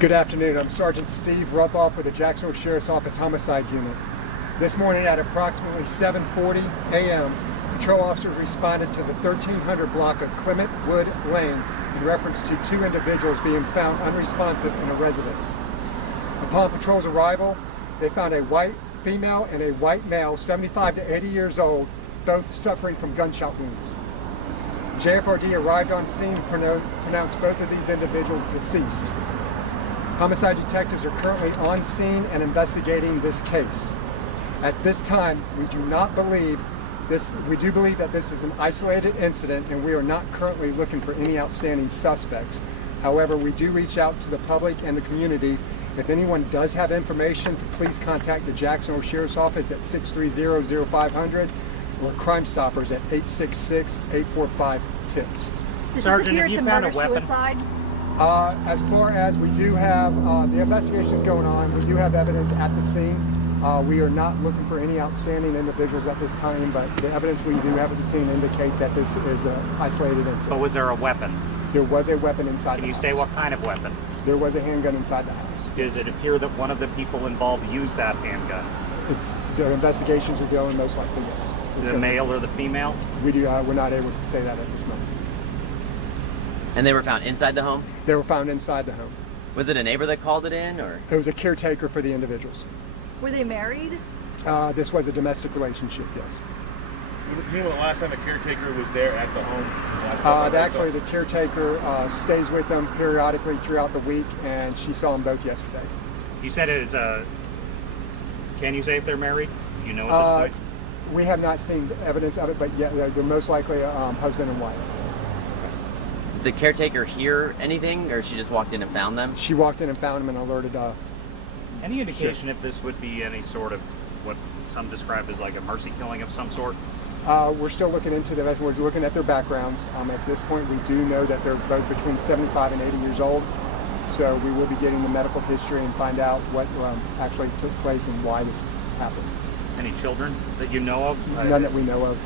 Good afternoon. I'm Sergeant Steve Ruthoff with the Jacksonville Sheriff's Office Homicide Unit. This morning at approximately 7:40 a.m., patrol officers responded to the 1300 block of Clements Woods Lane in reference to two individuals being found unresponsive in a residence. Upon patrol's arrival, they found a white female and a white male, 75 to 80 years old, both suffering from gunshot wounds. JFRD arrived on scene and pronounced both of these individuals deceased. Homicide detectives are currently on scene and investigating this case. At this time, we do believe that this is an isolated incident and we are not currently looking for any outstanding suspects. However, we do reach out to the public and the community. If anyone does have information, to please contact the Jacksonville Sheriff's Office at 630-0500 or Crime Stoppers at 866-845-TIPS. Sergeant, have you found a weapon? Suicide? As far as we do have, the investigation is going on. We do have evidence at the scene. We are not looking for any outstanding individuals at this time, but the evidence we do have at the scene indicate that this is an isolated incident. But was there a weapon? There was a weapon inside Can the you house. say what kind of weapon? There was a handgun inside the house. Does it appear that one of the people involved used that handgun? The investigations are going, most likely yes. The male or the female? We're not able to say that at this moment. And they were found inside the home? They were found inside the home. Was it a neighbor that called it in, or? It was a caretaker for the individuals. Were they married? This was a domestic relationship, yes. You know, the last time a caretaker was there at the home? Actually, the caretaker stays with them periodically throughout the week, and she saw them both yesterday. You said it is can you say if they're married? Do you know at this point? We have not seen evidence of it, but yeah, they're most likely husband and wife. Did the caretaker hear anything, or she just walked in and found them? She walked in and found them and alerted. Any indication if this would be any sort of what some describe as like a mercy killing of some sort? We're still looking into them. We're looking at their backgrounds. At this point, we do know that they're both between 75 and 80 years old. So we will be getting the medical history and find out what actually took place and why this happened. Any children that you know of? None that we know of.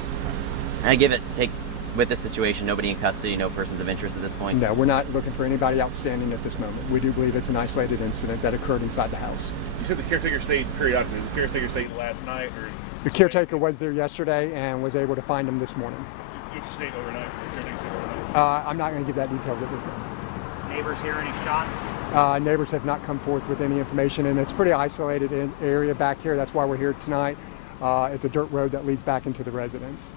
And with this situation, nobody in custody, no persons of interest at this point? No, we're not looking for anybody outstanding at this moment. We do believe it's an isolated incident that occurred inside the house. You said the caretaker stayed periodically. Did the caretaker stayed last night? Or The caretaker was there yesterday and was able to find them this morning. you stayed overnight? The caretaker stayed overnight? I'm not going to give that details at this moment. Neighbors hear any shots? Neighbors have not come forth with any information, and it's a pretty isolated area back here. That's why we're here tonight. It's a dirt road that leads back into the residence.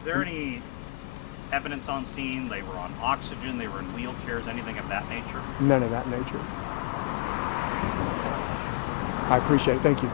Is there any evidence on scene? They were on oxygen, they were in wheelchairs, anything of that nature? None of that nature. I appreciate it. Thank you.